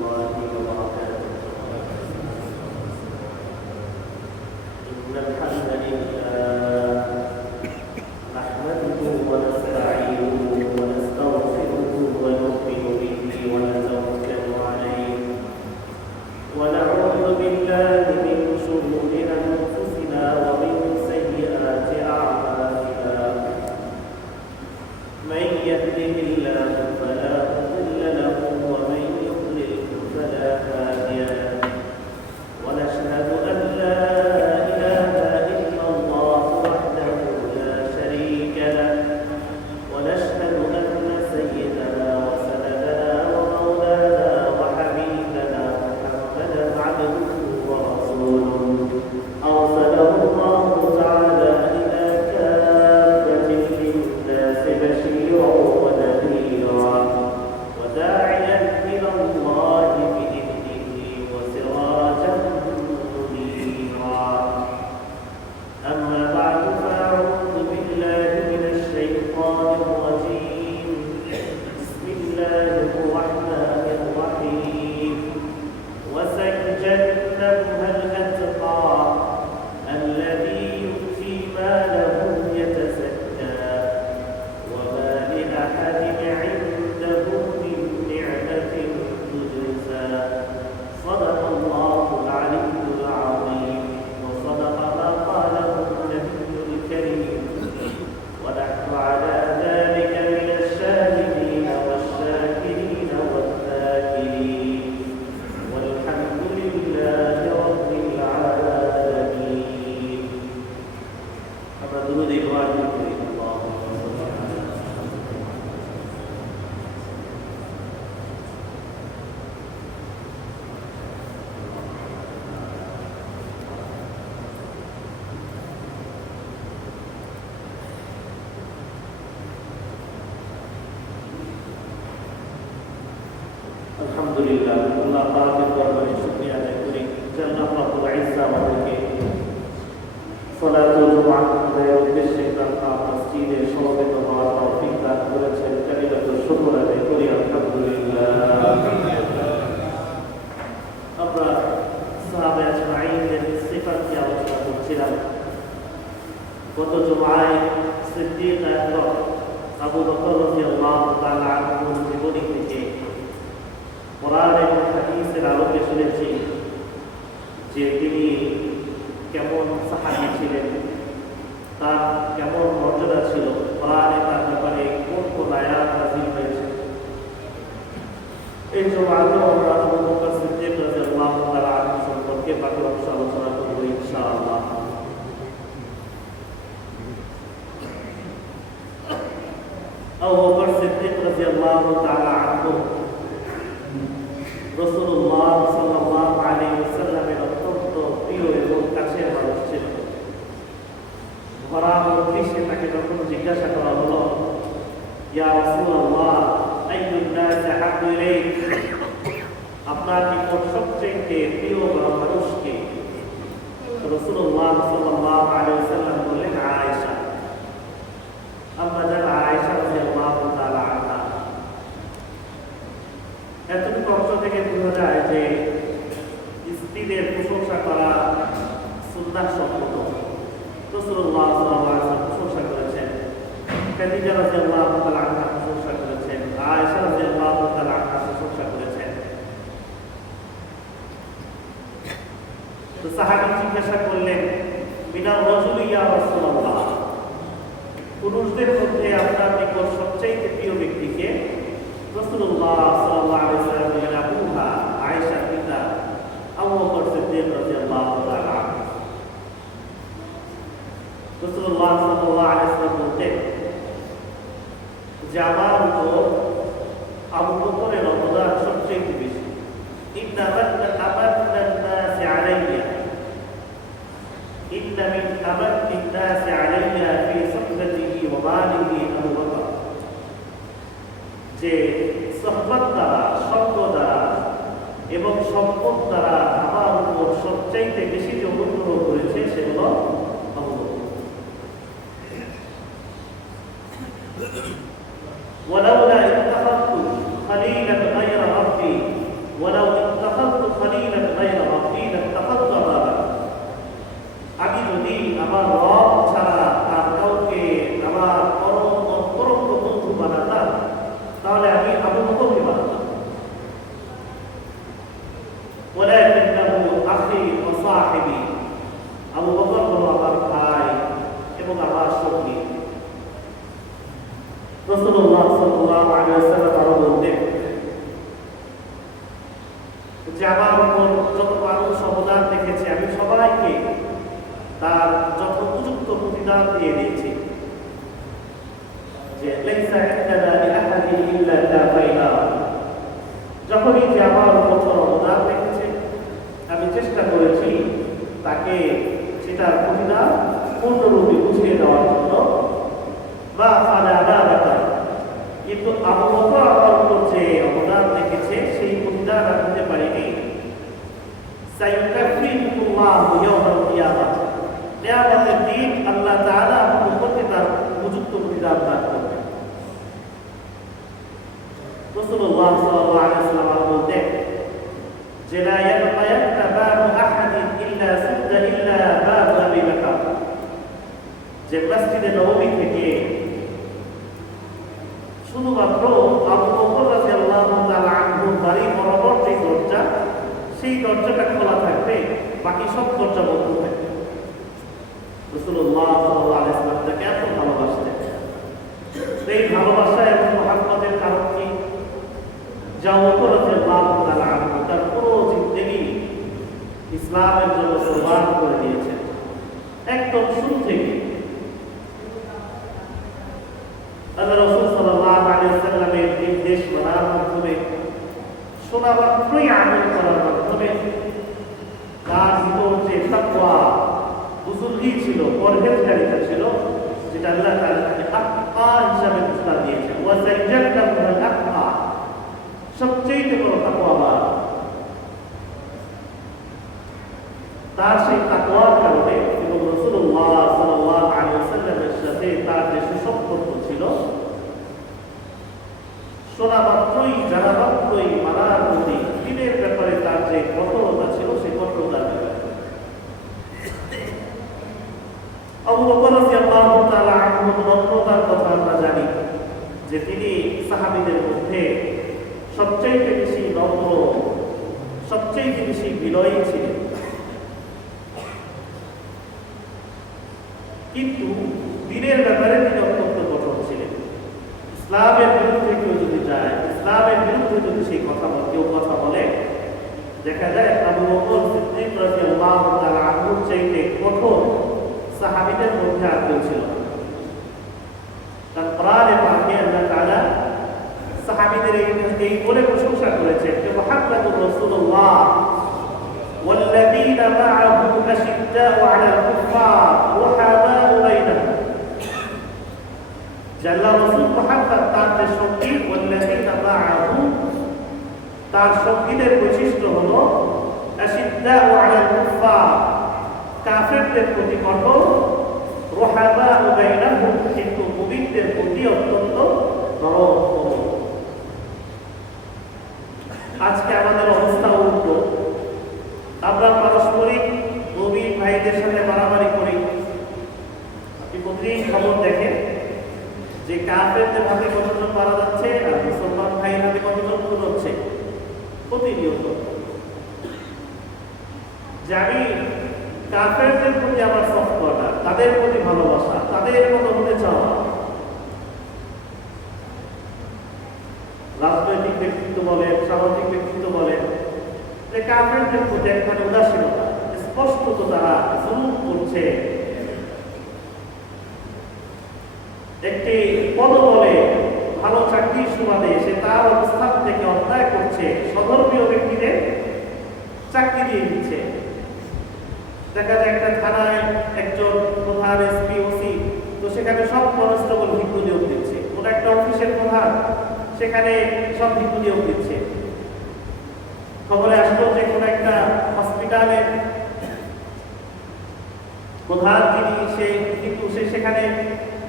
الله وبركاته. إن الحمد لله نحمده ونستعينه ونستغفره ونؤمن به ونتوكل عليه ونعوذ بالله من شرور أنفسنا ومن سيئات أعمالنا. من يهده الله فلا مضل له ومن يضلل فلا هادي له ونشهد أن لا إله إلا الله وحده لا شريك له ونشهد أن سيدنا وسندنا ومولانا وحبيبنا محمدا عبده ورسوله أرسله الله تعالى إلى كافة للناس بشيرا ونذيرا وداعيا إلى الله بإذنه وسراجا منيرا. أما بعد فأعوذ بالله من الشيطان الرجيم. بسم الله الرحمن الرحيم. وسيجنبها الأتقى الذي يؤتي ماله يتزكى وما لأحد عنده من نعمة تجزى. صدق الله العلي العظيم وصدق ما قاله النبي الكريم ونحن على ذلك من الشاهدين والشاكرين والذاكرين والحمد لله رب العالمين. أما درود الواجب اللهم صل على আলহামদুলিল্লাহ আল্লাহ পাকের দরবারে শুকরিয়া আদায় করি যে আল্লাহ রাব্বুল ইজ্জা আমাদেরকে সালাতুল জুমআ আদায়ের উদ্দেশ্যে ঢাকা মসজিদে সমবেত হওয়ার তৌফিক দান করেছেন। কালিমাতুল শুকর আদায় করি আলহামদুলিল্লাহ। আমরা সাহাবা আজমাইনের সিফাত নিয়ে আলোচনা করছিলাম। গত জুমআয় সিদ্দিক আকবর আবু বকর রাদিয়াল্লাহু তাআলা আনহুর জীবনী থেকে কোরআন এবং হাদিসের আলোকে শুনেছি যে তিনি কেমন সাহাবী ছিলেন, তার কেমন মর্যাদা ছিল, কোরআনে তার ব্যাপারে কোন কোন আয়াত নাযিল হয়েছে। এই জমাতে আমরা আবু বকর সিদ্দিক রাদিয়াল্লাহু তাআলা আনহু সম্পর্কে বাকি অংশ আলোচনা করব ইনশাআল্লাহ। আবু বকর সিদ্দিক রাদিয়াল্লাহু তাআলা আনহু রাসূলুল্লাহ সাল্লাল্লাহু আলাইহি ওয়াসাল্লামের অত্যন্ত প্রিয় এবং কাছের মানুষ ছিল। ভরা মজলিসে তাকে যখন জিজ্ঞাসা করা হলো, ইয়া রাসূলুল্লাহ আইয়ুন নাস আহাব্বু ইলাইক, আপনার নিকট সবচেয়ে প্রিয় মানুষ কে? রাসূলুল্লাহ সাল্লাল্লাহু আলাইহি ওয়াসাল্লাম বললেন আয়েশা। আম্মা জান আয়েশা রাদিয়াল্লাহু তাআলা আনহা। এতটুকু অংশ থেকে বোঝা যায় যে স্ত্রীদের প্রশংসা করা সুন্নাহ সম্মত। রাসূলুল্লাহ সাল্লাল্লাহু আলাইহি ওয়াসাল্লাম প্রশংসা করেছেন, খাদিজা রাদিয়াল্লাহু তাআলা আনহা প্রশংসা করেছেন, আয়েশা রাদিয়াল্লাহু তাআলা আনহা প্রশংসা করেছেন। তো সাহাবী জিজ্ঞাসা করলেন, মিনাল রাজুলি ইয়া রাসূলুল্লাহ, পুরুষদের মধ্যে আপনার নিকট সবচেয়ে প্রিয় ব্যক্তিকে? রাসূলুল্লাহ সাল্লাল্লাহু আলাইহি ওয়াসাল্লাম বললেন, আবুহা, আয়েশার পিতা আবু বকর সিদ্দিক রাদিয়াল্লাহু তাআলা আনহু। রাসূলুল্লাহ সাল্লাল্লাহু আলাইহি ওয়াসাল্লাম বলতেন যে আমার উপর আবু বকরের অবদান সবচেয়ে বেশি। ইন্না নাসি আলাইয়া, ইন্না মিন আমান্নিন নাসি আলাইয়া ফি সুহবতিহি ওয়া মালিহি আবু বকর, যে সোহবত দ্বারা, সঙ্গ দ্বারা এবং সম্পদ দ্বারা আমার উপর সবচাইতে বেশি যে অনুগ্রহ করেছে সে হলো আবু বকর। ولولا اتخذت خليلا غير ربي ولو যে আমার উপর যত মানুষ অবদান রেখেছে আমি সবাইকে তার যথোপযুক্ত প্রতিদান দিয়ে দিয়েছি। যে লাইসা ইনদানা লিআহাদিন ইল্লা কাফাইনা, যখনই যে আমার উপর অবদান রেখেছে আমি চেষ্টা করেছি তাকে সেটার প্রতিদান পূর্ণরূপে বুঝিয়ে দেওয়ার জন্য। বা কিন্তু আবু বকর আমার উপর যে অবদান রেখেছে সেই প্রতিদান আমি দিতে পারিনি। সাইয়ুকাফিরুল্লাহু ইয়াওমাল কিয়ামাহ, কিয়ামতের দিন আল্লাহ তাআলা আমার উপরকে তার উপযুক্ত প্রতিদান দান করবেন। রাসূলুল্লাহ সাল্লাল্লাহু আলাইহি ওয়াসাল্লাম বলতেন যে লা ইয়াবকায়ান্না বাবু আহাদিন ইল্লা সুদ্দা ইল্লা বাবু আবি বকর, যে মসজিদে নববী থেকে শুধুমাত্র আবু বকর রাদিয়াল্লাহু তাআলা আনহুর বাড়ি বরাবর যে দরজা, সেই দরজাটা খোলা থাকবে, বাকি সব দরজা বন্ধ থাকবে। রাসূলুল্লাহ সাল্লাল্লাহু আলাইহি ওয়াসাল্লাম তাকে এত ভালোবাসতেন। এই ভালোবাসা এবং মহব্বতের কারণ কি? যা আবু বকর রাদিয়াল্লাহু তাআলা আনহু তার পুরো জিন্দেগি ইসলামের জন্য কুরবান করে দিয়েছেন। একদম শুরু থেকে আল্লাহ রাসূল সাল্লাল্লাহু আলাইহি ওয়াসাল্লামের নির্দেশ মানার মাধ্যমে, শোনা মাত্রই আমল করার মাধ্যমে তার ভিতর যে তাকওয়া, বুজুর্গি ছিল, পরহেজগারিতা ছিল, যেটা আল্লাহ তাআলা তাকে আত্মা হিসাবে ঘোষণা দিয়েছেন। ওয়া সাইয়্যাদাহুল আত্মা, সবচেয়ে বড় তাকওয়াবান। তার সেই তাকওয়ার কারণে এবং রাসূলুল্লাহ সাল্লাল্লাহু আলাইহি ওয়াসাল্লামের সাথে তার যে সুসম্পর্ক ছিল, শোনা মাত্রই, জানা মাত্রই মানার প্রতি দিনের ব্যাপারে তার যে কঠোরতা ছিল, সেই কঠোরতার ব্যাপারে আবু বকর রাদিয়াল্লাহু তাআলা আনহুর নম্রতার কথা আমরা জানি যে তিনি সাহাবীদের মধ্যে সবচেয়ে বেশি নম্র, সবচেয়ে বেশি বিনয়ী ছিলেন। কিন্তু দিনের ব্যাপারে তিনি অত্যন্ত কঠোর ছিলেন। ইসলামের বিরুদ্ধে কেউ যদি যায়, ইসলামের বিরুদ্ধে যদি সেই কেউ কথা বলে, দেখা যায় আবু বকর সিদ্দিক রাদিয়াল্লাহু তাআলা আনহুর চাইতে কঠোর সাহাবীদের মধ্যে আর কেউ ছিল না। তার কোরআনে পাকে আল্লাহ তাআলা সাহাবীদের এই বলে প্রশংসা করেছেন যে মুহাম্মাদুর রাসূলুল্লাহ والذين معه أشداء على الكفار رحماء بينهم, আল্লাহ রাসূল মুহাম্মদ তার যে সঙ্গী والذين معه, তার সঙ্গীদের বৈশিষ্ট্য হলো أشداء على الكفار, কাফেরদের প্রতি কঠোর, رحماء بينهم, কিন্তু মুমিনদের প্রতি অত্যন্ত নরম। আজকে আমাদের অবস্থা উল্টো। আমরা পারস্পরিক মুমিন ভাইদের সাথে মারামারি করি। আপনি প্রতিদিন খবর দেখেন যে কাফেরদের হাতে কতজন মারা যাচ্ছে আর মুসলমান ভাইয়ের হাতে কতজন খুন হচ্ছে প্রতিনিয়ত। যে আমি কাফেরদের প্রতি আমার সফটওয়ারটা, তাদের প্রতি ভালোবাসা, তাদের মতো হতে চাওয়া। রাজনৈতিক ব্যক্তিত্ব বলেন, সামাজিক ব্যক্তিত্ব বলেন, যে কাফেরদের প্রতি একখানে উদাসীনতা, স্পষ্টত তারা জুলুম করছে। একটি পদবলে ভালো চাকরির সুবাদে সে তার অবস্থান থেকে অন্যায় করছে, সধর্মীয় ব্যক্তিদের চাকরি দিয়ে দিচ্ছে। দেখা যায় একটা থানায় একজন প্রধান, এসপি, ওসি, তো সেখানে সব কনস্টেবল ভিক্ষু নিয়োগ দিচ্ছে। কোন একটা অফিসের প্রধান, সেখানে সব ভিক্ষু নিয়োগ দিচ্ছে। খবরে আসলো যে কোন একটা হসপিটালের প্রধান যিনি, সে সেখানে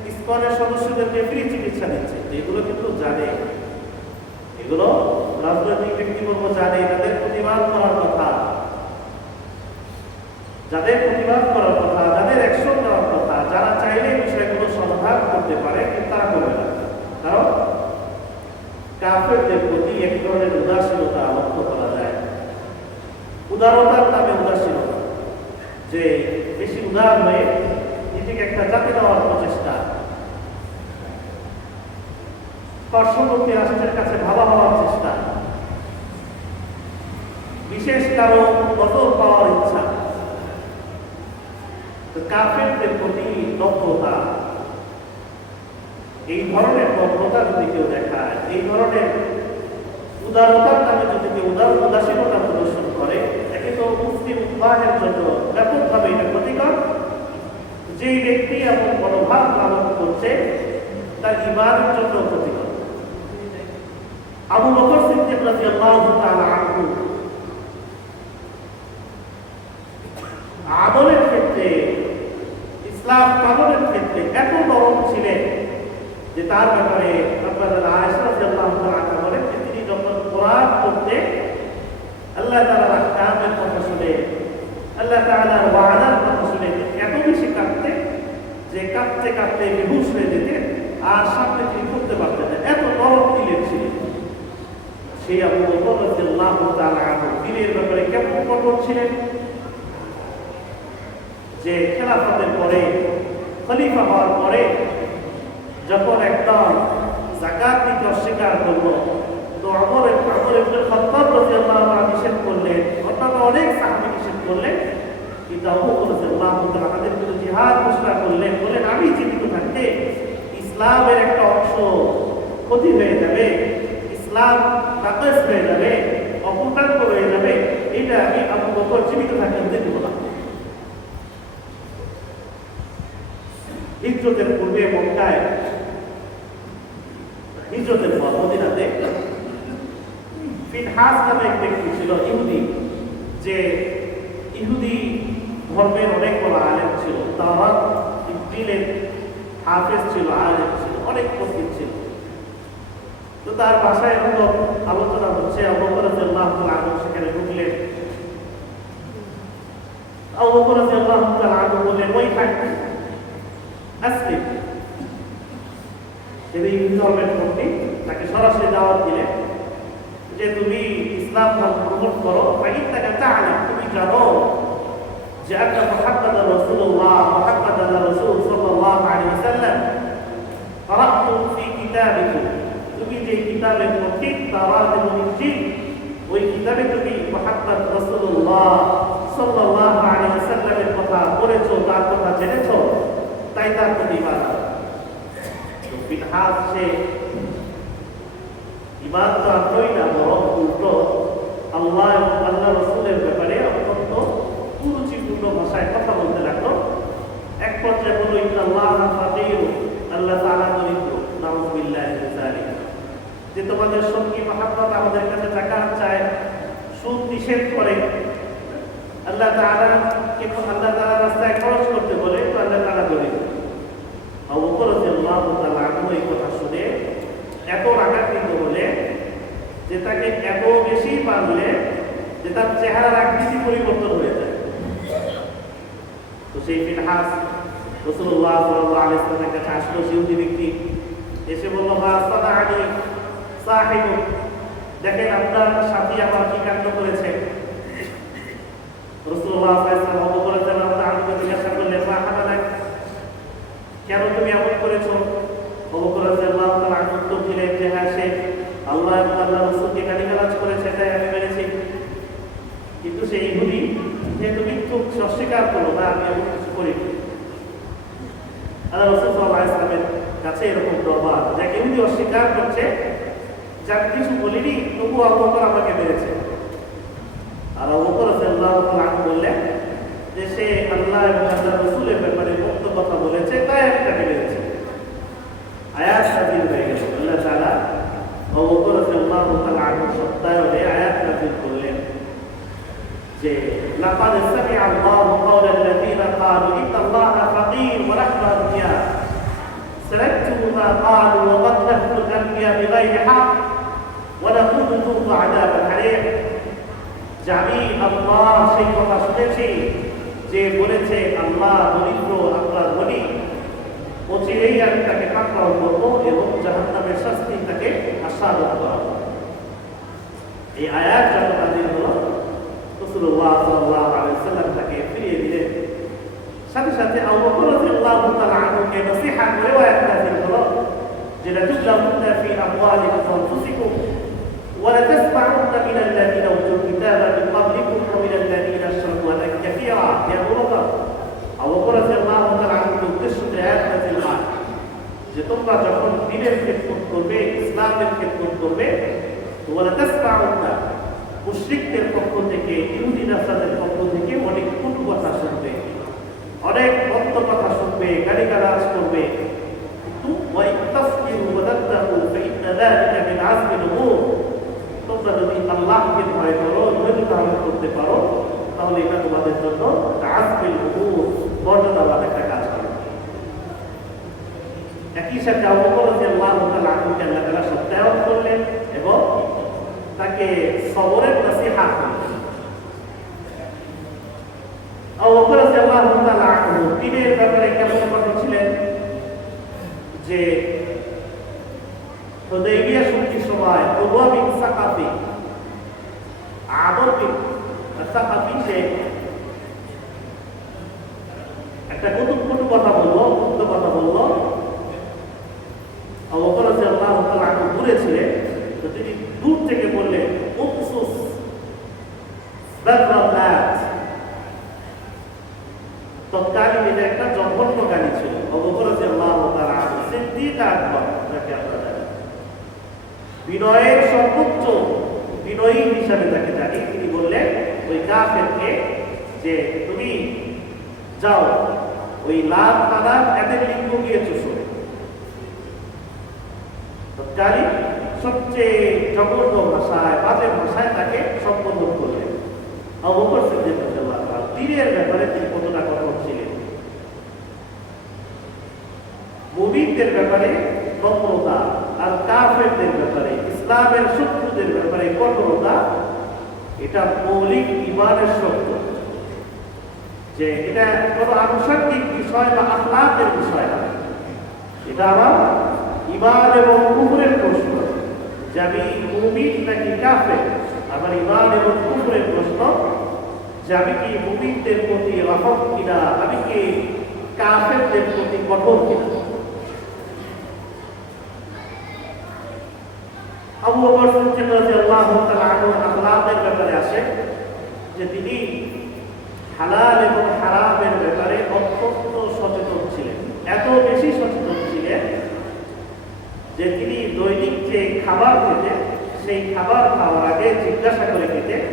ইসকনের সদস্যদেরকে ফ্রি চিকিৎসা দিচ্ছে। এগুলো কিন্তু জানে, এগুলো রাজনৈতিক ব্যক্তিবর্গ জানে, তাদের প্রতিবাদ করার কথা, যাদের প্রতিবাদ করার কথা, যাদের অ্যাকশন নেওয়ার কথা, যারা চাইলে বিষয়গুলো সমাধান করতে পারে, কিন্তু তারা করবে না। কারণ কাফেরদের প্রতি এক ধরনের উদাসীনতা লক্ষ্য করা যায়। উদারতার নামে উদাসীনতা, যে বেশি উদার হয়ে নিজেকে একটা জাতি দেওয়ার প্রচেষ্টা, পার্শ্ববর্তী রাষ্ট্রের কাছে ভাবা হওয়ার চেষ্টা, বিশেষ কারো বদল পাওয়ার ইচ্ছা, কাফেরদের প্রতি নম্রতা, এই ধরনের নম্রতা যদি কেউ দেখায়, এই ধরনের উদারতার নামে যদি কেউ উদাসীনতা প্রদর্শন করে, একে তো মুসলিম উম্মাহের জন্য ব্যাপকভাবে এটা ক্ষতিকর। যেই ব্যক্তি এমন মনোভাব পালন করছে তার ঈমানের জন্য ক্ষতিকর। আবু বকর সিদ্দিক রাদিয়াল্লাহু তাআলা আনহু আমলের ক্ষেত্রে, ইসলাম পালনের ক্ষেত্রে এত নরম ছিলেন যে তার ব্যাপারে আপনাদের আয়েশা রাদিয়াল্লাহু তাআলা বলেন যে তিনি যখন কোরআন পড়তে আল্লাহ তাআলার আহকামের কথা শুনে, আল্লাহ তাআলার ওয়াদার কথা শুনে এত বেশি কাঁদতেন যে কাঁদতে কাঁদতে বেহুশ হয়ে যেতেন, আর সামনে তিনি করতে পারতেন না, এত নরম দিলের ছিলেন। সেই আবু বকর রাদিয়াল্লাহু তাআলা আনহু দিনের ব্যাপারে কেমন কঠোর ছিলেন যে খেলাফতের পরে, খলিফা হওয়ার পরে যখন একদম যাকাত দিতে অস্বীকার করলো, তো ওমর ইবনে খাত্তাব রাদিয়াল্লাহু আনহু নিষেধ করলেন, অন্যান্য অনেক সাহাবী নিষেধ করলেন, কিন্তু আবু বকর রাদিয়াল্লাহু তাআলা তাদের বিরুদ্ধে জিহাদ ঘোষণা করলেন। বলেন আমি জীবিত থাকতে ইসলামের একটা অংশ ক্ষতি হয়ে যাবে, ইসলাম নাকস হয়ে যাবে, অপূর্ণাঙ্গ হয়ে যাবে, এটা আমি আবু বকর জীবিত থাকতে দেব না। হিজরতের পূর্বে মক্কায়, হিজরতের পর মদিনাতে ফিনহাস নামে এক ব্যক্তি ছিল, ইহুদি, যে ইহুদি ধর্মের অনেক বড় আলেম ছিল, তাওরাত ইনজিলের হাফেজ ছিল, আলেম ছিল, অনেক পণ্ডিত ছিল। তো তার ভাষায় এরকম আলোচনা হচ্ছে, আবু বকর রাদিয়াল্লাহু তাআলা আনহু সেখানে ঢুকলেন। আবু বকর রাদিয়াল্লাহু তাআলা আনহু বললেন, ওই থাকবে আসলিম। তিনি ইহুদি ধর্মের পণ্ডিত, তাকে সরাসরি দাওয়াত দিলেন যে তুমি ইসলাম ধর্ম গ্রহণ করো, ফাইন্নাকা তা'লাম, তুমি জানো যে আন্না মুহাম্মাদার রাসূলুল্লাহ, মুহাম্মাদার রাসূল সাল্লাল্লাহু আলাইহি ওয়াসাল্লাম ক্বারাতু ফি কিতাবিকুম, তুমি যে কিতাবের পণ্ডিত তাওরাত এবং ইনজিল, ওই কিতাবে তুমি মুহাম্মদ রাসূলুল্লাহ সাল্লাল্লাহু আলাইহি ওয়াসাল্লামের কথা পড়েছো, তার কথা জেনেছো, তাই তার প্রতি ঈমান। তো ফিনহাস সে ঈমান তো আনলই না, বরং উল্টো আল্লাহ এবং আল্লাহ রাসূলের ব্যাপারে অত্যন্ত কুরুচিপূর্ণ ভাষায় কথা বলতে লাগলো। এক পর্যায়ে বলল, ইন্নাল্লাহা ফাকির, আল্লাহ তাআলা দরিদ্র, নাউযুবিল্লাহি মিন যালিক, যে তোমাদের সঙ্গী মুহাম্মদ আমাদের কাছে যাকাত চায়, সুদ নিষেধ করে, আল্লাহ তাআলা রাস্তায় খরচ করতে বলে, তো আল্লাহ তাআলা দরিদ্র। আবু বকর রাদিয়াল্লাহু তাআলা আনহু এই কথা শুনে এত রাগান্বিত হলে যে তাকে এত বেশি মারলে যে তার চেহারার আকৃতি পরিবর্তন হয়ে যায়। তো সেই ফিনহাস রাসূলুল্লাহ সাল্লাল্লাহু আলাইহি ওয়াসাল্লামের কাছে আসলো, ইহুদি ব্যক্তি এসে বলল, মা সানাআনি সাহিবু, দেখেন আপনার সাথী আমার কি কাণ্ড করেছে। রাসূলুল্লাহ সাল্লাল্লাহু আলাইহি ওয়াসাল্লাম আবু বকর রাদিয়াল্লাহু তাআলাকে জিজ্ঞাসা করলেন, মা হামালাক, কেন তুমি এমন করেছো? আবু বকর রাদিয়াল্লাহু তাআলা উত্তর দিলেন যে হ্যাঁ, সে আল্লাহ এবং আল্লাহর রাসূলকে গালিগালাজ করেছে, তাই আমি মেরেছি। কিন্তু সেই ইহুদি যেহেতু মিথ্যুক, সে অস্বীকার করলো না, আমি এমন কিছু করিনি। আল্লাহ রাসূল সাল্লাল্লাহু আলাইহি ওয়াসাল্লামের কাছে এরকম প্রমাণ যে ইহুদি অস্বীকার করছে যে আমি কিছু বলিনি, তবু আবু বকর আমাকে মেরেছে। আর আবু বকর রাদিয়াল্লাহু তাআলা বললেন যে সে আল্লাহ এবং আল্লাহর রাসূলের ব্যাপারে মুক্ত কথা বলেছে, তাই আমি তাকে মেরেছি। আয়াত নাযিল হয়ে গেল। আল্লাহ তাআলা আবু বকর রাদিয়াল্লাহু তাআলা সত্যায়নে আয়াত নাযিল করলেন যে লাকাদ সামিআ আল্লাহু কাওলাল্লাযীনা ক্বালু ইন্নাল্লাহা ফাকীর ওয়া নাহনু আগনিয়া সানাকতুবু মা ক্বালু ওয়া qatlahul anbiya বিগাইরি হক ওয়া নাকুলু যুকু আযাবাল হারিম। যে আমি আল্লাহ সেই কথা শুনেছি যে বলেছে আল্লাহ দরিদ্র, আল্লাহ ধনী, অচিরেই আমি তাকে পাকড়াও করবো এবং জাহান্নামের শাস্তি তাকে আস্বাদন করাবো। এই আয়াত যখন নাযিল হলো, রাসূলুল্লাহ সাল্লাল্লাহু আলাইহি ওয়াসাল্লাম তাকে ফিরিয়ে দিলেন। সাথে সাথে আবু বকর রাদিয়াল্লাহু তাআলা আনহুকে নসিহত করে আয়াত নাযিল হলো যে লাতুবলাউন্না ফি আমওয়ালিকুম ওয়া আনফুসিকুম ওয়া লাতাসমাউন্না মিনাল্লাযীনা উতুল কিতাবা মিন ক্বাবলিকুম হে আবু বকর, আবু বকর রাদিয়াল্লাহু তাআলা আনহুর উদ্দেশ্য করে আয়াত নাযিল হয় যে তোমরা যখন দ্বীনের খেদমত করবে, ইসলামের খেদমত করবে, তোমরা তাসমাউনা, মুশরিকদের পক্ষ থেকে, ইহুদি নাসারাদের পক্ষ থেকে অনেক কটু কথা শুনবে, অনেক মন্দ কথা শুনবে, গালিগালাজ করবে। কিন্তু ওয়াইতাসবিরু ওয়া তাত্তাকু ফাইন্না যালিকা মিন আযমিল উমুর, তোমরা যদি আল্লাহকে ভয় করো, ধৈর্য ধারণ করতে পারো, তাহলে এটা তোমাদের জন্য আযমিল উমুর, মর্যাদাবান একটা কাজ হবে। একই সাথে আবু বকর রাদিয়াল্লাহু তাআলা আনহুকে আল্লাহ তাআলা সত্যায়ন করলেন এবং তাকে সবরের নসিহত করলেন। আবু বকর রাদিয়াল্লাহু তাআলা আনহু দ্বীনের ব্যাপারে কেমন কঠোর ছিলেন যে হুদাইবিয়া সন্ধির সময় উবাই বিন সাকাফি, আদর বিন সাকাফি, সে একটা কটু কথা বললো, উগ্র কথা বললো। আবু বকর রাদিয়াল্লাহু তাআলা আনহু দূরে ছিলেন, তো তিনি দূর থেকে বললেন উকসুস বাদরাত। তৎকালীন এটা একটা জঘন্য গালি ছিল। আবু বকর রাদিয়াল্লাহু তাআলা আনহু সিদ্দিক আকবর, যাকে আমরা জানি, বিনয়ের সর্বোচ্চ বিনয়ী হিসাবে তাকে জানি, তিনি বললেন ওই কাফেরকে যে তুমি যাও ওই লাল কাদা এদের লিঙ্গ গিয়ে চুষো। তৎকালীন সবচেয়ে জঘন্য ভাষায়, বাজে ভাষায় তাকে সম্বোধন করলেন। আবু বকর সিদ্দিক রাদিয়াল্লাহু তাআলা দ্বীনের ব্যাপারে তিনি কতটা কঠোর ছিলেন, মুমিনদের ব্যাপারে নম্রতা, আর কাফেরদের ব্যাপারে, ইসলামের শত্রুদের ব্যাপারে কঠোরতা, এটা মৌলিক ঈমানের শর্ত। যে এটা কোনো আনুষঙ্গিক বিষয় বা আখলাকের বিষয় না, এটা আমার ঈমান এবং কুফরের প্রশ্ন যে আমি মুমিন নাকি কাফের। আমার ঈমান এবং কুফরের প্রশ্ন যে আমি কি মুমিনদের প্রতি রহম কিনা, আমি কি কাফেরদের প্রতি কঠোর কিনা। আবু বকর সিদ্দিক রাদিয়াল্লাহু তাআলা আনহু আখলাকের ব্যাপারে আসে যে তিনি হালাল এবং হারামের ব্যাপারে অত্যন্ত সচেতন ছিলেন। এত বেশি সচেতন ছিলেন যে তিনি দৈনিক যে খাবার খেতেন, সেই খাবার খাওয়ার আগে জিজ্ঞাসা করে খেতেন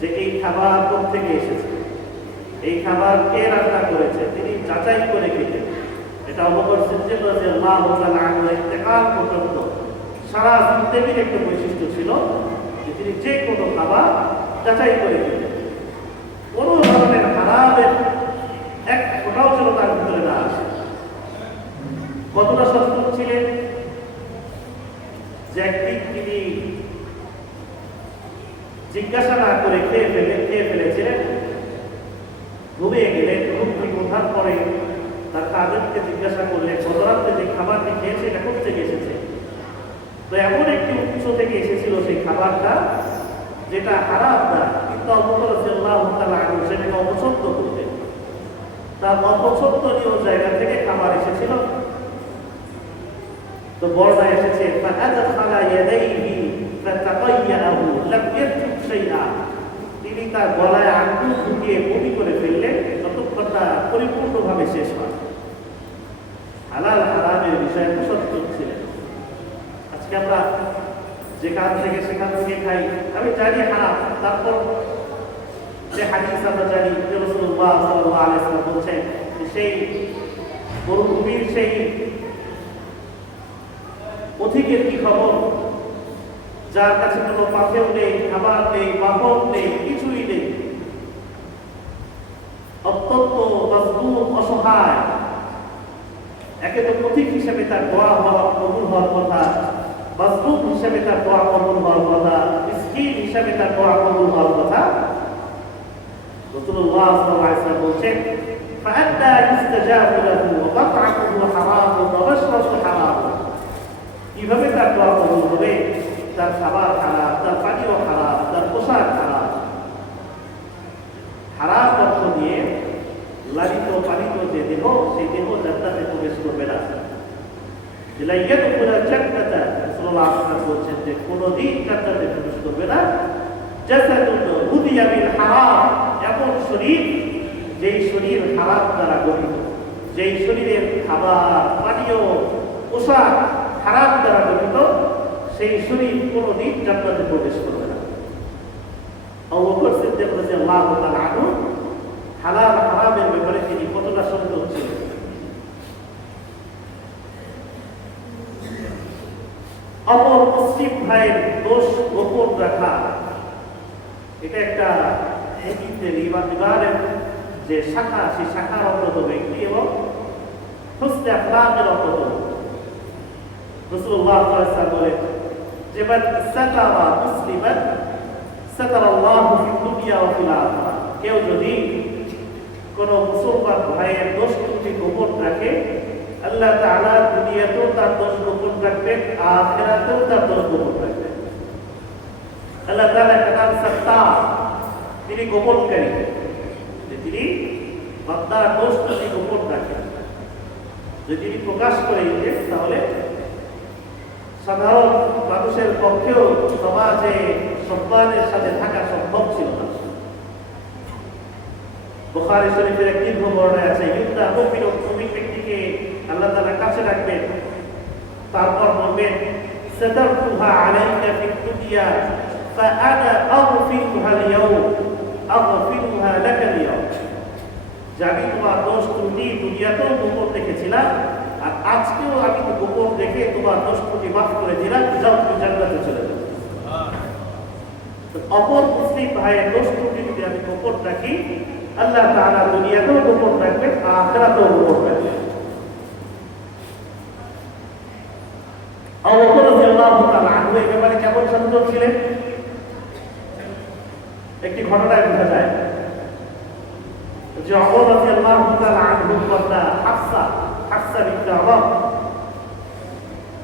যে এই খাবার কোত্থেকে এসেছে, এই খাবার কে রান্না করেছে, তিনি যাচাই করে খেতেন। এটা আবু বকর সিদ্দিক রাদিয়াল্লাহু তাআলা আনহু ইন্তেকাল পর্যন্ত সারা জিন্দেগীর একটা বৈশিষ্ট্য ছিল যে তিনি যে কোনো খাবার যাচাই করে খেতেন। কোনো ধরনের হারামের এক ফোঁটাও যেন তার ভিতরে না আসে। কতটা সচেতন ছিলেন যে একদিন তিনি জিজ্ঞাসা না করে খেয়ে ফেলেছিলেন, ঘুমিয়ে গেলেন। ঘুম থেকে ওঠার পরে তার কাজেরকে জিজ্ঞাসা করলেন গত রাত্রে যে খাবারটি খেয়েছে এটা কোথেকে এসেছে। তো এমন একটি উৎস থেকে এসেছিল সেই খাবারটা যেটা হারাম না, কিন্তু আবু বকর রাদিয়াল্লাহু তাআলা আনহু সেটাকে অপছন্দ করতেন। তার অপছন্দনীয় জায়গা থেকে খাবার এসেছিল। তো বর্ণায় এসেছে ফাআদখালা ইয়াদাইহি ফাতাকায়্যাহু লাম ইয়াতরুক শাইআ, তিনি তার গলায় আঙ্গুল ঢুকিয়ে বমি করে ফেললেন যতক্ষণ না পরিপূর্ণভাবে শেষ হয়। হালাল হারামের বিষয়ে সচেতন ছিলেন। আজকে আমরা যেখান থেকে সেখান থেকে খাই, আমি জানি হারাম, তারপর যে হাদিস আমরা জানি যে রাসূলুল্লাহ সাল্লাল্লাহু আলাইহি ওয়াসাল্লাম বলেছেন সেই মরুভূমির সেই পথিকের কি খবর, যার কাছে কোনো পাথেও নেই, খাবার নেই, বাহন নেই, কিছুই নেই, অত্যন্ত মজলুম, অসহায়। একে তো পথিক হিসেবে তার দোয়া কবুল হওয়ার কথা, মজলুম হিসেবে তার দোয়া কবুল হওয়ার কথা, মিসকিন হিসেবে তার দোয়া কবুল হওয়ার কথা। রাসূলুল্লাহ সাল্লাল্লাহু আলাইহি ওয়াসাল্লাম বলেন ফাআদ্দা ইস্তাজাবু লাহু ওয়া মাত'আমুহু হারাম ওয়া মাশরাবুহু হারাম। কিভাবে তার দোয়া কবুল হবে? তার খাবার হারাম, তার পানীয় হারাম, তার পোশাক হারাম। হারাম অর্থ দিয়ে লালিত পালিত যে দেহ, সেই দেহ জান্নাতে প্রবেশ করবে না। রাসূলুল্লাহ বলছেন যে কোনদিন জান্নাতে প্রবেশ করবে না জাসাদুন হুদিয়া বিল হারাম, এমন শরীর যেই শরীর হারাম দ্বারা গঠিত, যেই শরীরের খাবার পানীয় পোশাক হারাম দ্বারা গঠিত, সেই শরীর কোনোদিন জান্নাতে প্রবেশ করবে না। আবু বকর সিদ্দিক রাদিয়াল্লাহু তাআলা আনহু হালাল হারামের ব্যাপারে তিনি কতটা সচেতন ছিলেন। অপর মুসলিম ভাইয়ের দোষ গোপন রাখা, এটা একটা ইমানের যে শাখা, সেই শাখার অন্যতম একটি এবং হুসনে আখলাকের অন্যতম। রাসূলুল্লাহ সাল্লাল্লাহু আলাইহি ওয়াসাল্লাম বলেন যে মান সাতারা মুসলিমান সাতারাল্লাহু ফিদ দুনিয়া ওয়া ফিল আখিরাহ, কেউ যদি কোন মুসলমান ভাইয়ের দোষ ত্রুটি গোপন রাখে, আল্লাহ তাআলা দুনিয়াতেও তার দোষ গোপন রাখবেন, আখিরাতেও তার দোষ গোপন রাখবেন। আল্লাহ তাআলা একটা নাম সাত্তার, তিনি গোপনকারী, তিনি বান্দার দোষ ত্রুটি গোপন রাখেন। যদি তিনি প্রকাশ করে দিতেন তাহলে সাধারণ মানুষের পক্ষেও সমাজে সম্মানের সাথে থাকা সম্ভব ছিল না। বুখারী শরীফের এক দীর্ঘ বর্ণনায় আছে, ইউদা মুমিন ব্যক্তিকে আল্লাহ তাআলা কাছে রাখবেন, তারপর বলবেন সাতারতুহা আলাইকা ফিদ দুনিয়া ফাআনা আগফিরুহা আল-ইয়াওম আগফিরুহা লাকা আল-ইয়াওম, আমি তোমার দোষ ত্রুটি দুনিয়াতেও গোপন রেখেছিলাম, আর আজকেও আমি গোপন রেখে তোমার দোষ ত্রুটি মাফ করে দিলাম, যাও তুমি জান্নাতে চলে যাও। অপর মুসলিম ভাইয়ের দোষ ত্রুটি যদি আমি গোপন রাখি, আল্লাহ তাআলা দুনিয়াতেও গোপন রাখবেন, আখিরাতেও গোপন রাখবেন। আবু বকর রাদিয়াল্লাহু তাআলা আনহু এই ব্যাপারে কেমন সচেতন ছিলেন একটি ঘটনায় বোঝা যায়। যে ওমর রাদিয়াল্লাহু তাআলা আনহুর কন্যা হাফসা বিনতে ওমর,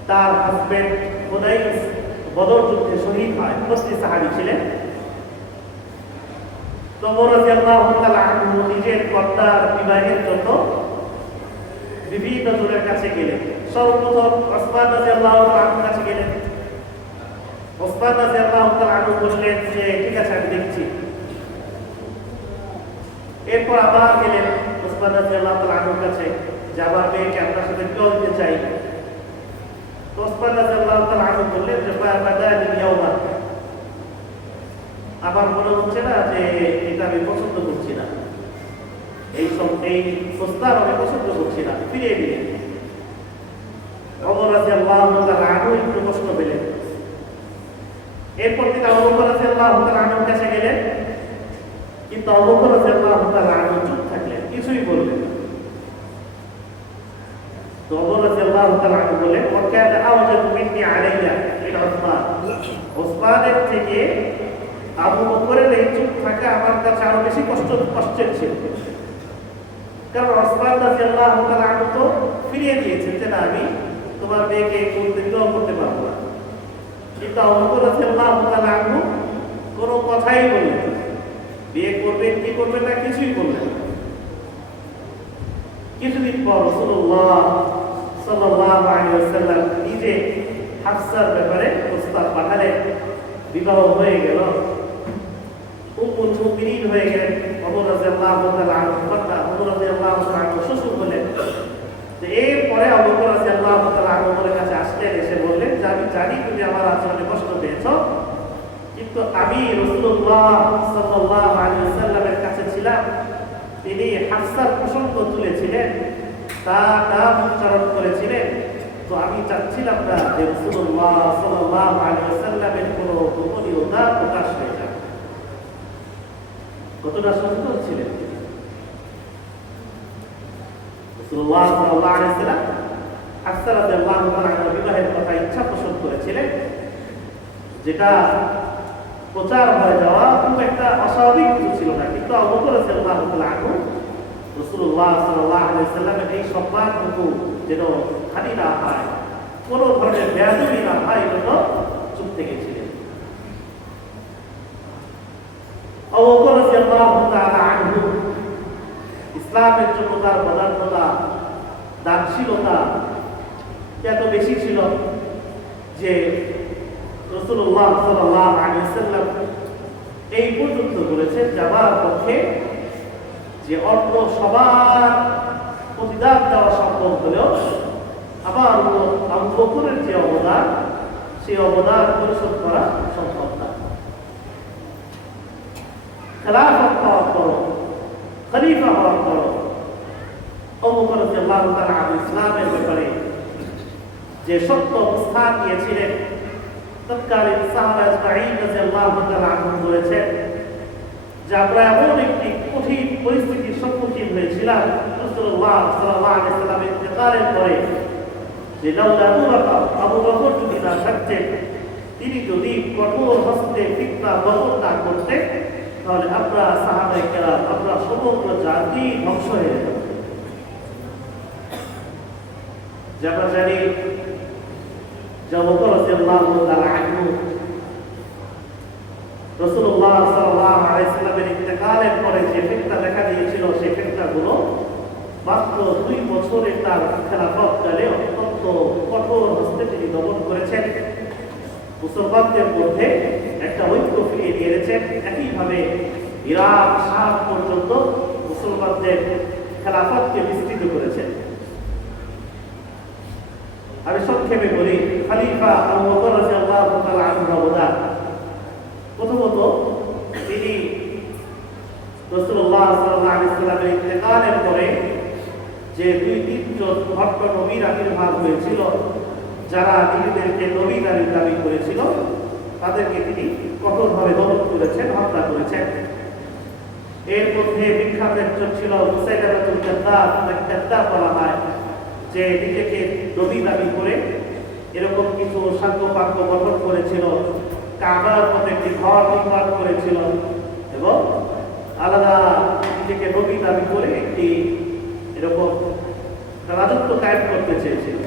তার হাজবেন্ড হুনাইস বদর যুদ্ধে শহীদ হয়, মুসলিম সাহাবী ছিলেন। তো ওমর রাদিয়াল্লাহু তাআলা আনহু নিজের কন্যার বিবাহের জন্য বিভিন্ন জনের কাছে গেলেন। সর্বপ্রথম ওসমান রাদিয়াল্লাহু তাআলা আনহুর কাছে গেলেন। ওসমান রাদিয়াল্লাহু তাআলা আনহু বললেন যে ঠিক আছে, আমি দেখছি। এরপর আবার গেলেন ওসমান রাদিয়াল্লাহু তাআলা আনহুর কাছে, যে আমার মেয়েকে আপনার সাথে বিবাহ দিতে চাই। তো ওসমান রাদিয়াল্লাহু তাআলা আনহু বললেন যে বাদানি ইয়াওমা, আমার মনে হচ্ছে না যে এটা আমি পছন্দ করছি না, এই প্রস্তাব আমি পছন্দ করছি না, ফিরিয়ে দিলেন। ওমর রাদিয়াল্লাহু তাআলা আনহু একটু কষ্ট পেলেন। এরপর তিনি আবু বকর রাদিয়াল্লাহু তাআলা আনহুর কাছে গেলেন, কিন্তু আবু বকর রাদিয়াল্লাহু তাআলা আনহু চুপ থাকলেন, কিছুই বললেন না। তো ওমর রাদিয়াল্লাহু তাআলা আনহু বললেন ওয়া কানা আওজাদু মিন্নি আলাইয়া মিন উসমান, উসমানের থেকে আবু বকরের এই চুপ থাকা আমার কাছে আরো বেশি কষ্টের ছিল। কারণ উসমান রাদিয়াল্লাহু তাআলা আনহু তো ফিরিয়ে দিয়েছেন যে না, আমি তোমার মেয়েকে বিবাহ করতে পারবো না, কিন্তু আবু বকর রাদিয়াল্লাহু তাআলা আনহু কোনো কথাই বললেন না, বিয়ে করবেন কি করবেন না কিছুই বললেন না। কিছুদিন পর রাসূলুল্লাহ সাল্লাল্লাহু আলাইহি ওয়াসাল্লাম নিজে হাফসার ব্যাপারে প্রস্তাব পাঠালেন, বিবাহ হয়ে গেল, উম্মুল মুমিনিন হয়ে গেলেন। ওমর রাদিয়াল্লাহু তাআলা আনহু কন্যা ওমর রাদিয়াল্লাহু তাআলা আনহু শ্বশুর হলেন। তো এরপরে আবু বকর রাদিয়াল্লাহু তাআলা আনহু ওমরের কাছে আসলেন, এসে বললেন যে আমি জানি তুমি আমার আচরণে কষ্ট পেয়েছো, কিন্তু আমি রাসূলুল্লাহ সাল্লাল্লাহু আলাইহি ওয়াসাল্লামের কাছে ছিলাম, তিনি হাফসার প্রসঙ্গ তুলেছিলেন, তার নাম উচ্চারণ করেছিলেন, তো আমি চাচ্ছিলাম না যে রাসূলুল্লাহ সাল্লাল্লাহু আলাইহি ওয়াসাল্লামের কোনো গোপনীয়তা প্রকাশ হয়ে যাবে। কতটা সচেতন ছিলেন রাসূলুল্লাহ সাল্লাল্লাহু আলাইহি ওয়াসাল্লাম। হাফসা রাদিয়াল্লাহু তাআলা আনহা বিবাহের কথা ইচ্ছা পোষণ করেছিলেন, যেটা প্রচার হয়ে যাওয়া খুব একটা অস্বাভাবিক কিছু ছিল না, কিন্তু আবু বকর রাদিয়াল্লাহু তাআলা আনহু রাসূলুল্লাহ সাল্লাল্লাহু আলাইহি ওয়াসাল্লামের এই সম্মানটুকু যেন হানি না হয়, কোনো ধরনের বেয়াদবি না হয়, এজন্য চুপ থেকেছিলেন। আবু বকর রাদিয়াল্লাহু তাআলা আনহু ইসলামের জন্য তার বদান্যতা, দানশীলতা এত বেশি ছিল যে রাসূলুল্লাহ সাল্লাল্লাহু আলাইহি ওয়াসাল্লাম এই পর্যন্ত বলেছেন যে আমার পক্ষে যে অন্য সবার প্রতিদান দেওয়া সম্ভব হলেও আমার আবু বকরের যে অবদান, সেই অবদান পরিশোধ করা সম্ভব না। খেলাফত হওয়ার পর, খলিফা হওয়ার পর আবু বকর রাদিয়াল্লাহু তাআলা আনহু ইসলামের ব্যাপারে যে সত্য অবস্থান নিয়েছিলেন, তৎকালীন সাহাবা আজমাইন রাদিয়াল্লাহু তাআলা আনহুম বলেছেন যে আমরা এমন একটি কঠিন পরিস্থিতির সম্মুখীন হয়েছিলাম রাসূলুল্লাহ সাল্লাল্লাহু আলাইহি ওয়াসাল্লামের ইন্তেকালের পরে, যে লাউলা আবু বকর যদি না থাকতেন, তিনি যদি কঠোর হস্তে ফিতনা দমন না করতেন, তাহলে আমরা সাহাবায়ে কেরাম, আমরা সমগ্র জাতি ধ্বংস হয়ে যেত। আমরা জানি যে আবু বকর রাদিয়াল্লাহু তাআলা আনহু রাসূলুল্লাহ সাল্লাল্লাহু আলাইহি ওয়াসাল্লামের ইন্তেকালের পরে যে ফিতনা দেখা দিয়েছিল, সেই ফিতনাগুলো মাত্র 2 বছরে তার খেলাফতকালে অত্যন্ত কঠোর হস্তে তিনি দমন করেছেন। মুসলমানদের মধ্যে একটা ঐক্য ফিরিয়ে নিয়ে এনেছেন। একইভাবে ইরাক, শাম পর্যন্ত মুসলমানদের খেলাফতকে বিস্তৃত করেছেন। আমি সংক্ষেপে বলি, খলিফা আবু বকর রাদিয়াল্লাহু তাআলা আনহুর অবদান। প্রথমত, তিনি রাসূলুল্লাহ সাল্লাল্লাহু আলাইহি ওয়াসাল্লামের ইন্তেকালের পরে যে 2-3 জন ভক্ত নবীর আবির্ভাব হয়েছিল, যারা নিজেদেরকে নবী দাবি করেছিল, তাদেরকে তিনি কঠোরভাবে দমন করেছেন, হত্যা করেছেন। এর মধ্যে বিখ্যাত একজন ছিল মুসাইলামাতুল কাযযাব, তাকে কাযযাব বলা হয়, যে নিজেকে নবী দাবি করে এরকম কিছু সাঙ্গপাঙ্গ গঠন করেছিল, কাবার মধ্যে একটি ঘর নির্মাণ করেছিল এবং আলাদা নিজেকে নবী দাবি করে একটি এরকম রাজত্ব কায়েম করতে চেয়েছিল।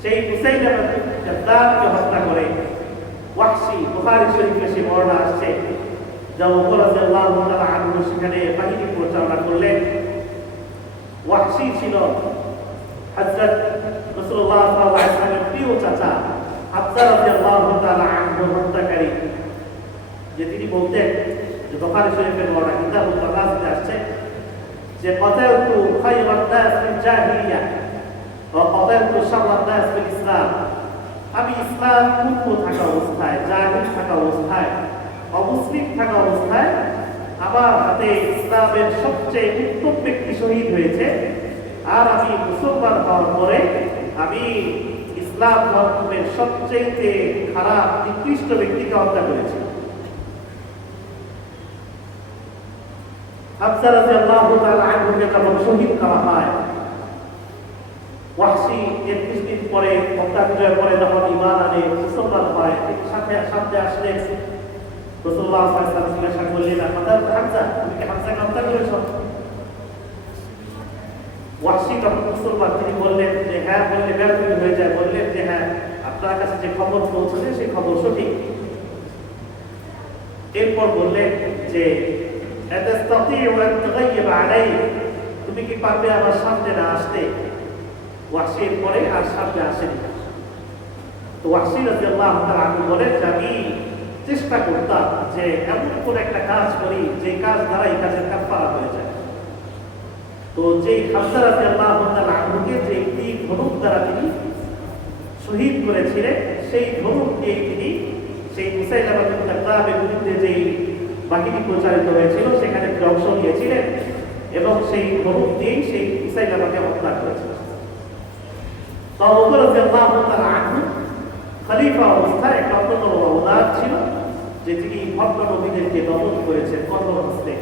সেই মুসাইলামাতুল কাযযাবকে হত্যা করে ওয়াহশী, বুখারী শরীফে সেই বর্ণনা আসছে, যে আবু বকর রাদিয়াল্লাহু তাআলা আনহু সেখানে বাহিনী পরিচালনা করলেন। ওয়াহশী ছিল হযরত রাসূলুল্লাহ সাল্লাল্লাহু আলাইহি ওয়াসাল্লামের প্রিয় চাচা হামজা রাদিয়াল্লাহু তাআলা আনহু হত্যাকারী, যে তিনি বলতেন, যে বুখারী শরীফের বর্ণনা কিতাবুল মাগাজিতে আসছে, যে কাতালতু খায়রান নাস ফিল জাহিলিয়া ওয়া কাতালতু শাররান নাস ফিল ইসলাম। আমি ইসলাম পূর্ব থাকা অবস্থায়, জাহিল থাকা অবস্থায়, অমুসলিম থাকা অবস্থায় আমার হাতে ইসলামের সবচেয়ে উত্তম ব্যক্তি শহীদ হয়েছে, আর আমি মুসলমান হওয়ার পরে আমি ইসলাম ধর্মের সবচেয়ে খারাপ নিকৃষ্ট ব্যক্তিকে হত্যা করেছি। হামজা রাদিয়াল্লাহু তাআলা আনহুকে যখন শহীদ করা হয়, ওয়াহশী এর কিছুদিন পরে, মক্কা বিজয়ের পরে যখন ঈমান আনে, মুসলমান হয়, সাথে আসলেন। রাসূলুল্লাহ সাল্লাল্লাহু আলাইহি ওয়াসাল্লাম জিজ্ঞাসা করলেন, হামজা, তুমি কি হামজাকে হত্যা করেছো? ওয়াহশী তখন মুসলমান, তিনি বললেন যে হ্যাঁ, বললে বেরোনি হয়ে যায়, বললেন যে হ্যাঁ, আপনার কাছে যে খবর পৌঁছেছে সেই খবর সঠিক। এরপর বললেন যে তুমি কি পারবে আমার সামনে না আসতে? ওয়াহশীর পরে আর সামনে আসেনি। তো ওয়াহশী রাদিয়াল্লাহু তাআলা আনহু বলেন যে আমি চেষ্টা করতাম যে এমন কোন একটা কাজ করি যে কাজ দ্বারা এই কাজের কাফারা হয়ে যায়। তো যে হামজা রাদিয়াল্লাহু তাআলা আনহুকে যে একটি ধনুক দ্বারা তিনি শহীদ করেছিলেন, সেই ধনুক দিয়ে তিনি সেই মুসাইলামাতুল কাযযাবের বিরুদ্ধে যেই বাহিনী প্রচারিত হয়েছিল সেখানে তিনি অংশ নিয়েছিলেন এবং সেই ধনুক দিয়েই সেই মুসাইলামাকে হত্যা করেছিলেন। তো আবু বকর রাদিয়াল্লাহু তাআলা আনহু খলিফা অবস্থায় একটা অন্যতম অবদান ছিল যে তিনি ভক্ত নবীদেরকে দমন করেছেন কঠোর হস্তে।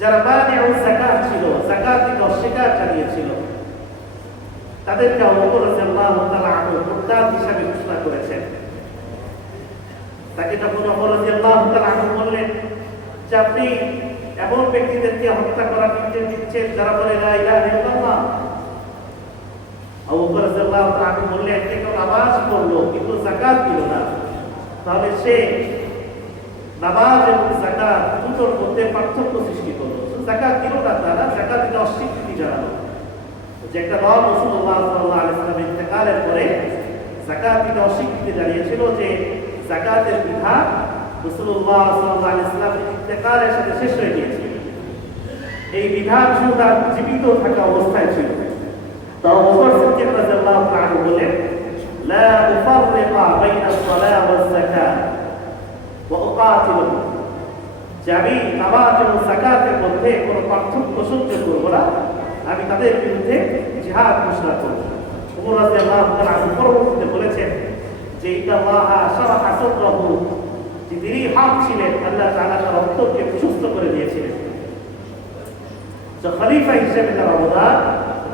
যারা মানিউ যাকাত ছিল, যাকাত দিতে অস্বীকার জানিয়েছিল, তাদেরকে আবু বকর রাদিয়াল্লাহু তাআলা আনহু মুরতাদ হিসেবে ঘোষণা করেছেন। তাকে যখন ওমর রাদিয়াল্লাহু তাআলা আনহু বললেন যে আপনি এমন ব্যক্তিদেরকে হত্যা করার নির্দেশ দিচ্ছেন যারা বলে লা ইলাহা ইল্লাল্লাহ, আবু বকর রাদিয়াল্লাহু তাআলা আনহু বললেন, যে কেউ নামাজ পড়লো কিন্তু যাকাত দিল না, তাহলে সে নামাজ এবং যাকাত দুটোর মধ্যে পার্থক্য সৃষ্টি করলো। যাকাত দিল না, তারা যাকাত দিতে অস্বীকৃতি জানালো। যে একটা দল রাসূলুল্লাহ সাল্লাল্লাহু আলাইহি ওয়াসাল্লামের ইন্তেকালের পরে যাকাত দিতে অস্বীকৃতি জানিয়েছিল, যে যাকাতের বিধান রাসূলুল্লাহ সাল্লাল্লাহু আলাইহি ওয়াসাল্লাম ইন্তেকালের সাথে শেষ হয়ে গিয়েছিল। এই বিধান শুধু তার জীবিত থাকা অবস্থায় ছিল। তো আবু বকর সিদ্দিক রাদিয়াল্লাহু তাআলা বলেন, লা উফাররিকা বাইনা আস-সালাহ ওয়াজ-যাকাত ওয়া উকাতিলু, যে আমি নামাজ এবং যাকাতের মধ্যে কোনো পার্থক্য সহ্য করব না, আমি তাদের বিরুদ্ধে জিহাদ ঘোষণা করব। ওমর রাদিয়াল্লাহু তাআলা পরবর্তীতে বলেছেন যে ইন্নাল্লাহ শারাহা সাদরাহু, যে তিনি হক ছিলেন, আল্লাহ তাআলা তার অন্তরকে সুস্থ করে দিয়েছিলেন। তো খলিফা হিসেবে তার অবদান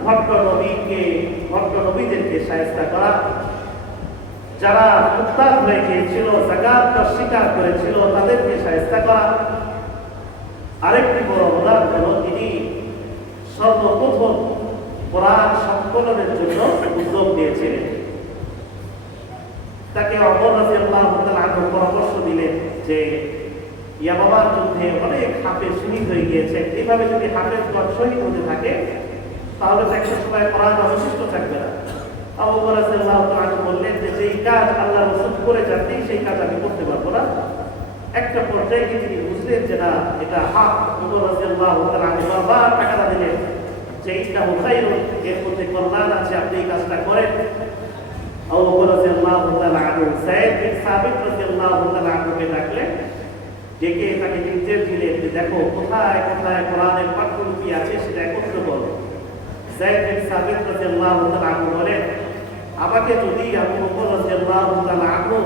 ভণ্ড নবীদেরকে শায়েস্তা করা, যারা মুরতাদ হয়ে গিয়েছিল, যাকাত অস্বীকার করেছিল, তাদেরকে শায়েস্তা করা। আরেকটি বড় অবদান হলো তিনি সর্বপ্রথম কোরআন সংকলনের জন্য উদ্যোগ নিয়েছিলেন। তাকে ওমর রাদিয়াল্লাহু তাআলা আনহু পরামর্শ দিলেন যে ইয়ামামার যুদ্ধে অনেক হাফেজ শহীদ হয়ে গিয়েছে, এইভাবে যদি হাফেজগণ শহীদ হতে থাকে তাহলে তো একটা সময় কোরআন অবশিষ্ট থাকবে না। আবু বকর রাদিয়াল্লাহু তাআলা আনহু বললেন যে যেই কাজ আল্লাহ রাসূল করে যাচ্ছেন সেই কাজ আমি করতে পারবো না। একটা পর্যায়ে গিয়ে তিনি বুঝলেন যে না, এটা হক। ওমর রাদিয়াল্লাহু তাআলা আনহু বারবার টাকা দিলেন যে ইন্নাহু খায়রুন, এর মধ্যে কল্যাণ আছে, আপনি এই কাজটা করেন। আবু বকর রাদিয়াল্লাহু তাআলা আনহু যায়েদ বিন সাবিত রাদিয়াল্লাহু তাআলা আনহুকে ডাকলেন, ডেকে তাকে নির্দেশ দিলেন যে দেখো কোথায় কোথায় কোরআনের পাঠ্যলিপি আছে সেটা একত্র করো। যায়েদ বিন সাবিত রাদিয়াল্লাহু তাআলা আনহু বলেন, আমাকে যদি আবু বকর রাদিয়াল্লাহু তাআলা আনহু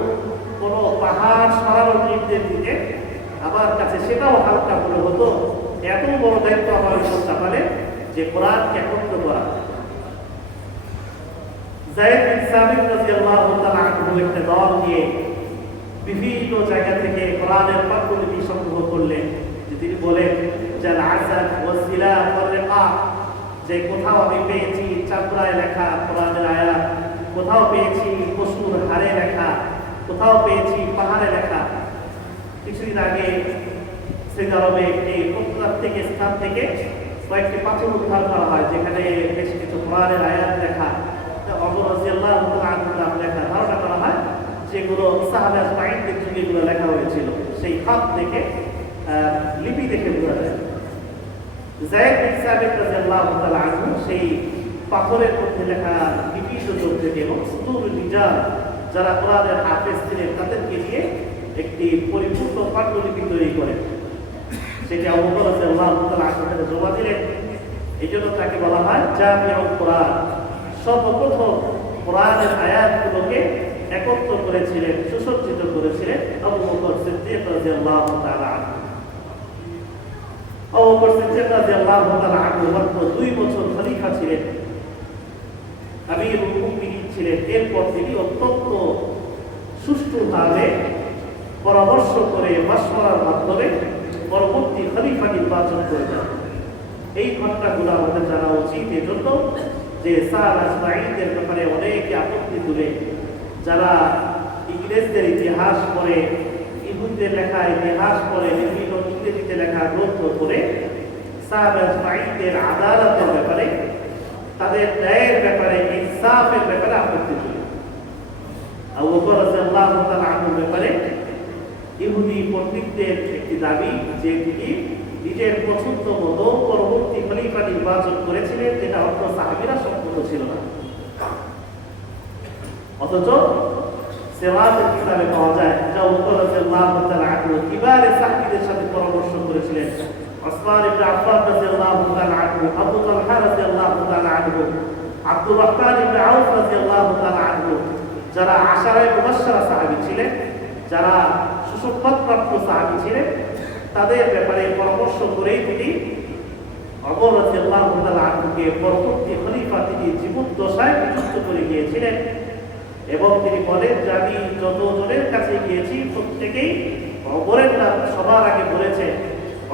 কোনো পাহাড় সরানোর নির্দেশ দিতে, আমার কাছে সেটাও হালকা মনে হতো। এত বড় দায়িত্ব আমার উপর চাপালে যে কোরআনকে একত্র করা। যায়েদ বিন সাবিত রাদিয়াল্লাহু তাআলা আনহু একটা দল নিয়ে বিভিন্ন জায়গা থেকে কোরআনের পাঠ্যলিপি সংগ্রহ করলেন। যে তিনি বলেন জাল আসাদ ওয়াস সিলাহ ওয়াল রিকা, যে কোথাও আমি পেয়েছি চামড়ায় লেখা কোরআনের আয়াত, কোথাও পেয়েছি পশুর হাড়ে লেখা, কোথাও পেয়েছি পাহাড়ে লেখা। কিছুদিন আগে সৌদি আরবে একটি প্রত্নতাত্ত্বিক স্থান থেকে কয়েকটি পাথর উদ্ধার করা হয়, যেখানে বেশ কিছু কোরআনের আয়াত লেখা, ওমর রাদিয়াল্লাহু তাআলা আনহু লেখা ধারণা করা হয় যেগুলো সাহাবা আজমাইনদের যুগে এগুলো লেখা হয়েছিল। সেই খাত থেকে লিপি দেখে বোঝা যায়। যায়েদ বিন সাবিত রাদিয়াল্লাহু তাআলা আনহু সেই পাথরের মধ্যে লেখা বিভিন্ন যুগ থেকে এবং সুদূর রিজাল যারা কোরআনের হাফেজ ছিলেন তাদেরকে নিয়ে একটি পরিপূর্ণ পাঠ্যলিপি তৈরি করেন। সেটি আবু বকর রাদিয়াল্লাহু তাআলা আনহু জমা দিলেন। এই জন্য তাকে বলা হয় জামিউল কোরআন। সর্বপ্রথম কোরআনের আয়াতগুলোকে একত্র করেছিলেন, সুসজ্জিত করেছিলেন আবু বকর সিদ্দিক রাদিয়াল্লাহু তাআলা আনহু। আবু বকর সিদ্দিক রাদিয়াল্লাহু তাআলা আনহু মাত্র 2 বছর খলিফা ছিলেন, আমিরুল মুমিনিন ছিলেন। এরপর তিনি অত্যন্ত সুষ্ঠুভাবে পরামর্শ করে মাশওয়ারার মাধ্যমে পরবর্তী খলিফা নির্বাচন করে দেন। এই ঘটনাগুলো আমাদের জানা উচিত, এজন্য যে সাহাবা আজমাইনদের ব্যাপারে অনেকে আপত্তি তুলে, যারা ইংরেজদের ইতিহাস পড়ে, ইহুদিদের লেখা ইতিহাস পড়ে, বিভিন্ন ইংরেজিতে লেখা গ্রন্থ পড়ে সাহাবা আজমাইনদের আদালতের ব্যাপারে, তাদের ন্যায়ের ব্যাপারে, ইনসাফের ব্যাপারে আপত্তি তুলে। আবু বকর রাদিয়াল্লাহু তাআলা আনহুর ব্যাপারে ইহুদি পণ্ডিতদের একটি দাবি যে তিনি নিজের পছন্দ মতো পরবর্তী খলিফা নির্বাচন করেছিলেন, যেটা অন্য সাহাবীরা সম্পূর্ণ ছিল না। অথচ সিরাতের কিতাবে পাওয়া যায় যে আবু বকর রাদিয়াল্লাহু তাআলা আনহু কিবারে সাহাবীদের সাথে পরামর্শ করেছিলেন। ওসমান ইবনে আফফান রাদিয়াল্লাহু তাআলা আনহু, আবু তালহা রাদিয়াল্লাহু তাআলা আনহু, আব্দুর রহমান ইবনে আউফ রাদিয়াল্লাহু তাআলা আনহু, যারা আশারায়ে মুবাশশারা সাহাবী ছিলেন, যারা সুসংবাদপ্রাপ্ত সাহাবী ছিলেন, তাদের ব্যাপারে পরামর্শ করেই তিনি ওমর রাদিয়াল্লাহু তাআলা আনহুকে পরবর্তী খলিফা তিনি জীবদ্দশায় নিযুক্ত করে গিয়েছিলেন। এবং তিনি বলেন যে আমি যতজনের কাছে গিয়েছি প্রত্যেকেই ওমরের নাম সবার আগে বলেছে।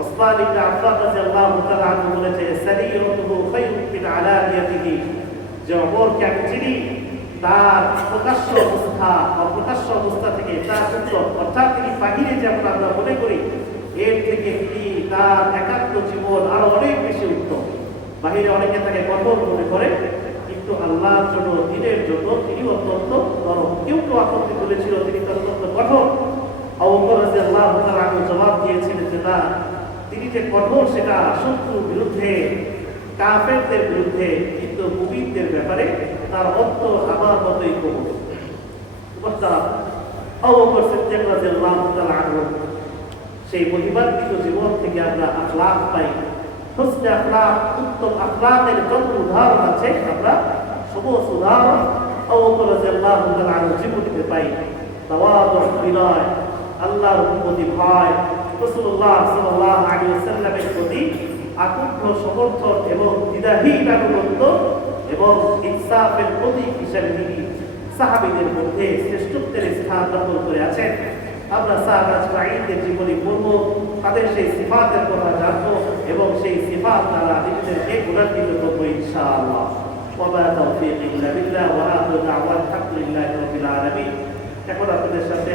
ওসমান ইবনে আফফান রাদিয়াল্লাহু তাআলা আনহু বলেছে সারিয়তুহু খায়রুম মিন আলানিয়াতিহি, যে ওমরকে আমি চিনি তার প্রকাশ্য অবস্থা অপ্রকাশ্য অবস্থা থেকে তার উত্তম, অর্থাৎ তিনি বাহিরে যেমন আমরা মনে করি এর থেকে তিনি তার একান্ত জীবন আরো অনেক বেশি উত্তম। বাহিরে অনেকে তাকে কঠোর মনে করে, কিন্তু আল্লাহর জন্য, দিনের জন্য তিনি অত্যন্ত নরম। কেউ কেউ আপত্তি তুলেছিল তিনি অত্যন্ত কঠোর। আবু বকর রাদিয়াল্লাহু রাদিয়াল্লাহু তাআলা আনহু জবাব দিয়েছিলেন যে না, তিনি যে কঠোর সেটা শত্রুর বিরুদ্ধে, কাফেরদের বিরুদ্ধে, কিন্তু মুমিনদের ব্যাপারে তার অন্তর আমার মতোই কবুল। আবু বকর সিদ্দিক রাদিয়াল্লাহু তাআলা আনহু সেই মহিমান্বিত জীবন থেকে আমরা আখলাক পাই। হুসনে আখলাক, উত্তম আখলাকের যত উদাহরণ আছে আমরা সমস্ত উদাহরণ আবু বকর রাদিয়াল্লাহু তাআলা আনহু জীবনীতে পাই। তাওয়াদু, বিনয়, আল্লাহর প্রতি ভয়, রাসূলুল্লাহ সাল্লাল্লাহু আলাইহি ওয়াসাল্লামের প্রতি আকুণ্ঠ সমর্থন এবং দ্বিধাহীন আনুগত্য এবং ইনসাফের প্রতীক হিসেবে তিনি সাহাবীদের মধ্যে শ্রেষ্ঠত্বের স্থান দখল করে আছেন। আমরা সাহাবা আজমাইনদের জীবনী পড়ব, তাদের সেই সিফাতের কথা জানবো এবং সেই সিফাত দ্বারা নিজেদেরকে গুণান্বিত করবো ইনশাআল্লাহ। ওয়া তাওফীক ইল্লা বিল্লাহ ওয়া আখিরু দাওয়ানা আলহামদুলিল্লাহি রাব্বিল আলামিন। এখন আপনাদের সাথে